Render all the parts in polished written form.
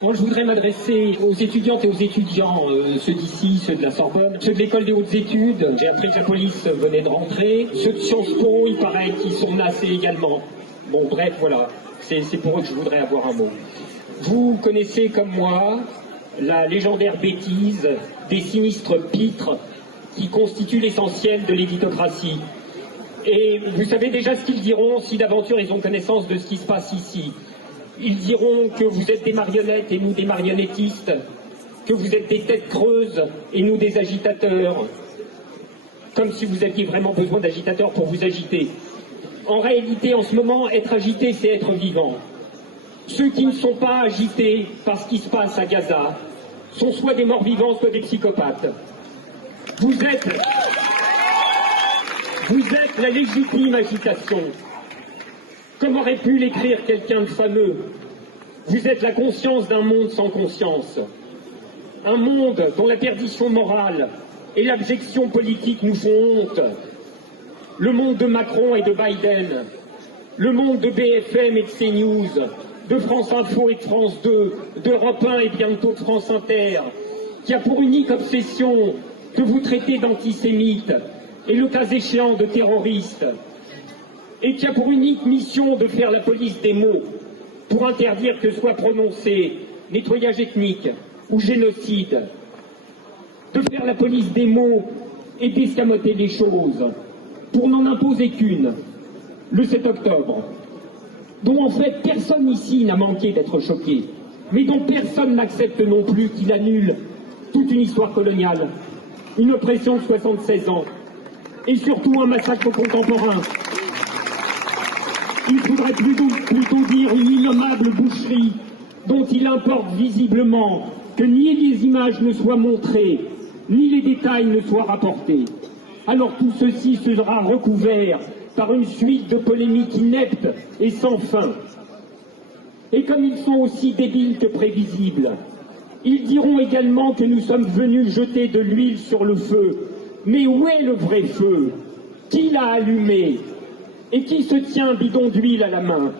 Moi, je voudrais m'adresser aux étudiantes et aux étudiants, ceux d'ici, ceux de la Sorbonne, ceux de l'école des hautes études. J'ai appris que la police venait de rentrer. Ceux de Sciences Po, il paraît qu'ils sont nassés également. Bon, bref, voilà. C'est pour eux que je voudrais avoir un mot. Vous connaissez comme moi la légendaire bêtise des sinistres pitres qui constituent l'essentiel de l'éditocratie. Et vous savez déjà ce qu'ils diront si d'aventure ils ont connaissance de ce qui se passe ici. Ils diront que vous êtes des marionnettes et nous des marionnettistes, que vous êtes des têtes creuses et nous des agitateurs, comme si vous aviez vraiment besoin d'agitateurs pour vous agiter. En réalité, en ce moment, être agité, c'est être vivant. Ceux qui ne sont pas agités par ce qui se passe à Gaza sont soit des morts vivants, soit des psychopathes. Vous êtes la légitime agitation. Comme aurait pu l'écrire quelqu'un de fameux, vous êtes la conscience d'un monde sans conscience. Un monde dont la perdition morale et l'abjection politique nous font honte. Le monde de Macron et de Biden, le monde de BFM et de CNews, de France Info et de France 2, d'Europe 1 et bientôt de France Inter, qui a pour unique obsession de vous traiter d'antisémites et le cas échéant de terroristes, et qui a pour unique mission de faire la police des mots pour interdire que soit prononcé nettoyage ethnique ou génocide, de faire la police des mots et d'escamoter les choses, pour n'en imposer qu'une, le 7 octobre, dont en fait personne ici n'a manqué d'être choqué, mais dont personne n'accepte non plus qu'il annule toute une histoire coloniale, une oppression de 76 ans, et surtout un massacre contemporain. Il faudrait plutôt dire une innommable boucherie dont il importe visiblement que ni les images ne soient montrées, ni les détails ne soient rapportés. Alors tout ceci sera recouvert par une suite de polémiques ineptes et sans fin. Et comme ils sont aussi débiles que prévisibles, ils diront également que nous sommes venus jeter de l'huile sur le feu. Mais où est le vrai feu? Qui l'a allumé? Et qui se tient un bidon d'huile à la main?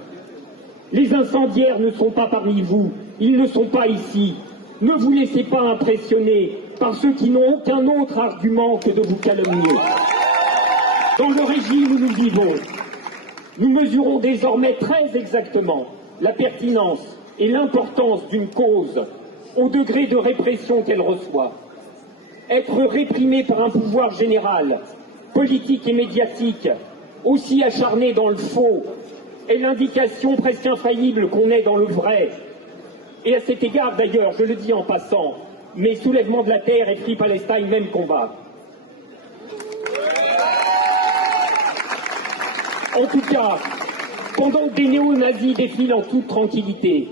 Les incendiaires ne sont pas parmi vous, ils ne sont pas ici. Ne vous laissez pas impressionner par ceux qui n'ont aucun autre argument que de vous calomnier. Dans le régime où nous vivons, nous mesurons désormais très exactement la pertinence et l'importance d'une cause au degré de répression qu'elle reçoit. Être réprimé par un pouvoir général, politique et médiatique, aussi acharné dans le faux, est l'indication presque infaillible qu'on est dans le vrai. Et à cet égard, d'ailleurs, je le dis en passant, mais Soulèvement de la Terre et Free Palestine, même combat. En tout cas, pendant que des néo-nazis défilent en toute tranquillité,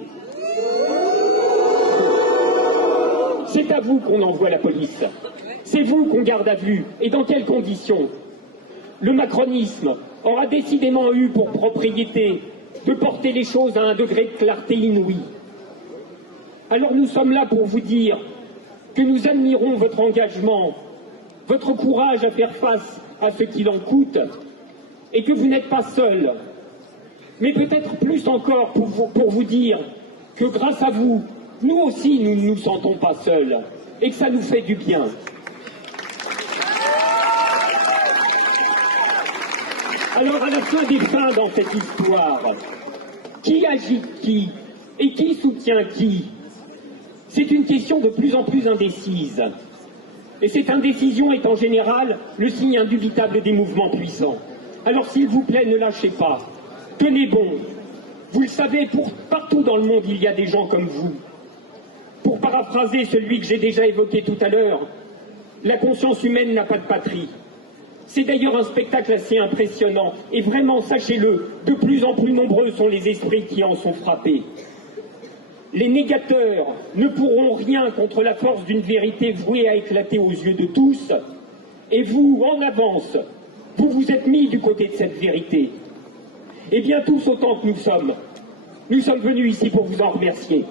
c'est à vous qu'on envoie la police. C'est vous qu'on garde à vue. Et dans quelles conditions? Le macronisme aura décidément eu pour propriété de porter les choses à un degré de clarté inouï. Alors nous sommes là pour vous dire que nous admirons votre engagement, votre courage à faire face à ce qu'il en coûte, et que vous n'êtes pas seul. Mais peut-être plus encore pour vous dire que grâce à vous, nous aussi nous ne nous sentons pas seuls, et que ça nous fait du bien. Alors à la fin des fins dans cette histoire, qui agite qui et qui soutient qui? C'est une question de plus en plus indécise. Et cette indécision est en général le signe indubitable des mouvements puissants. Alors s'il vous plaît, ne lâchez pas. Tenez bon. Vous le savez, partout dans le monde, il y a des gens comme vous. Pour paraphraser celui que j'ai déjà évoqué tout à l'heure, la conscience humaine n'a pas de patrie. C'est d'ailleurs un spectacle assez impressionnant, et vraiment, sachez-le, de plus en plus nombreux sont les esprits qui en sont frappés. Les négateurs ne pourront rien contre la force d'une vérité vouée à éclater aux yeux de tous, et vous, en avance, vous vous êtes mis du côté de cette vérité. Eh bien, tous autant que nous sommes venus ici pour vous en remercier.